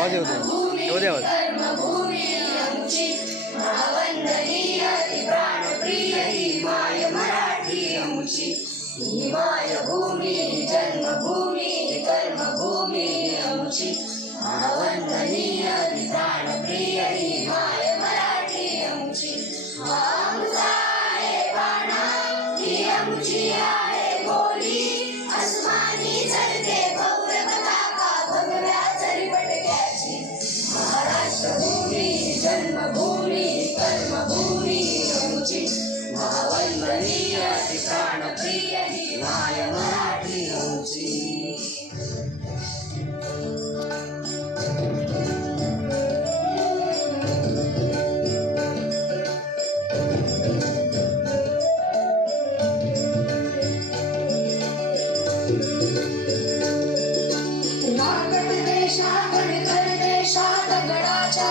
客人们不明的 जन्मभूमी कर्मभूमी आमची मावलमणीय ठिकाण प्रिय ही माय मराठी आमची देशात गडाच्या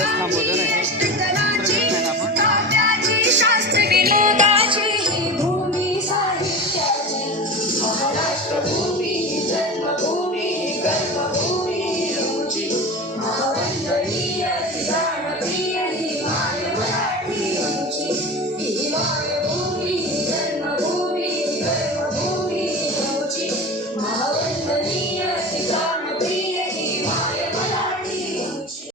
看不着呢